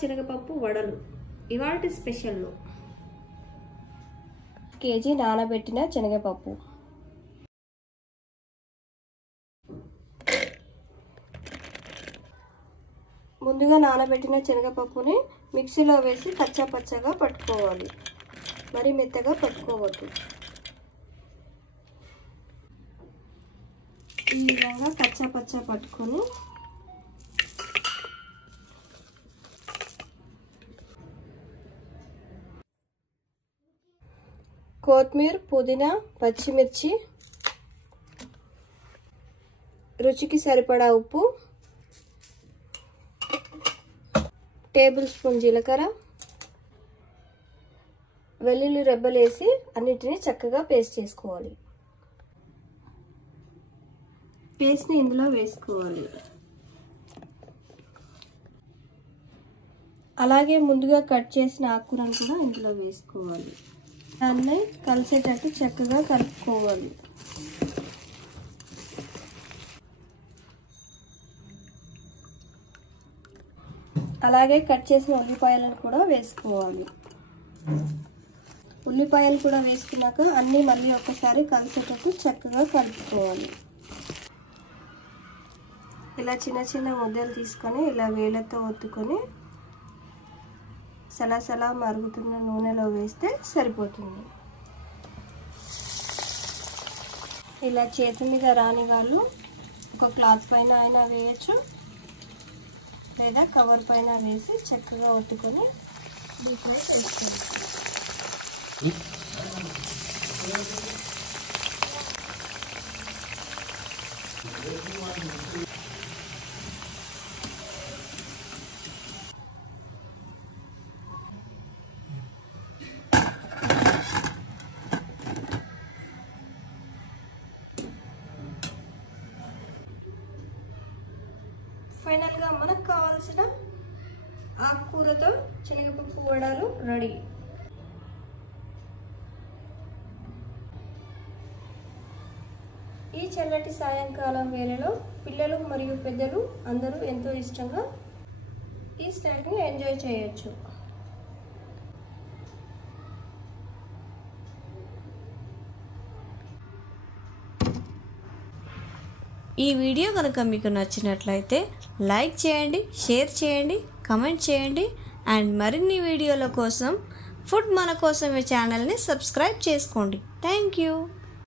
శనగపప్పు వడలు ఇవాల్టి స్పెషల్లో కేజీ నానబెట్టిన శనగపప్పు, ముందుగా నానబెట్టిన శనగపప్పుని మిక్సీలో వేసి కచ్చా పచ్చగా పట్టుకోవాలి, మరి మెత్తగా పట్టుకోవద్దు. ఈ విధంగా కచ్చా పచ్చా పట్టుకొని కొత్తిమీర, పుదీనా, పచ్చిమిర్చి, రుచికి సరిపడా ఉప్పు, టేబుల్ స్పూన్ జీలకర్ర, వెల్లుల్లి రెబ్బలు వేసి అన్నిటినీ చక్కగా పేస్ట్ చేసుకోవాలి. పేస్ట్ని ఇందులో వేసుకోవాలి. అలాగే ముందుగా కట్ చేసిన ఆకుకూరను కూడా ఇందులో వేసుకోవాలి. దాన్ని కలిసేటట్టు చక్కగా కలుపుకోవాలి. అలాగే కట్ చేసిన ఉల్లిపాయలను కూడా వేసుకోవాలి. ఉల్లిపాయలు కూడా వేసుకున్నాక అన్నీ మళ్ళీ ఒకసారి కలిసేటట్టు చక్కగా కలుపుకోవాలి. ఇలా చిన్న చిన్న ముద్దలు తీసుకొని ఇలా వేళ్ళతో ఒత్తుకొని సలాసలా మరుగుతున్న నూనెలో వేస్తే సరిపోతుంది. ఇలా చేతి మీద రాని వాళ్ళు ఒక క్లాత్ పైన అయినా వేయచ్చు, లేదా కవర్ పైన వేసి చక్కగా ఒత్తుకొని వీటిని వేసుకోవచ్చు. ఫైనల్గా మనకు కావాల్సిన ఆకుకూరతో శనగపప్పు వడలు రెడీ. ఈ చల్లటి సాయంకాలం వేళలో పిల్లలు మరియు పెద్దలు అందరూ ఎంతో ఇష్టంగా ఈ స్నాక్ని ఎంజాయ్ చేయొచ్చు. ఈ వీడియో కనుక మీకు నచ్చినట్లయితే లైక్ చేయండి, షేర్ చేయండి, కమెంట్ చేయండి. అండ్ మరిన్ని వీడియోల కోసం ఫుడ్ మన కోసమే ఛానల్ని సబ్స్క్రైబ్ చేసుకోండి. Thank you.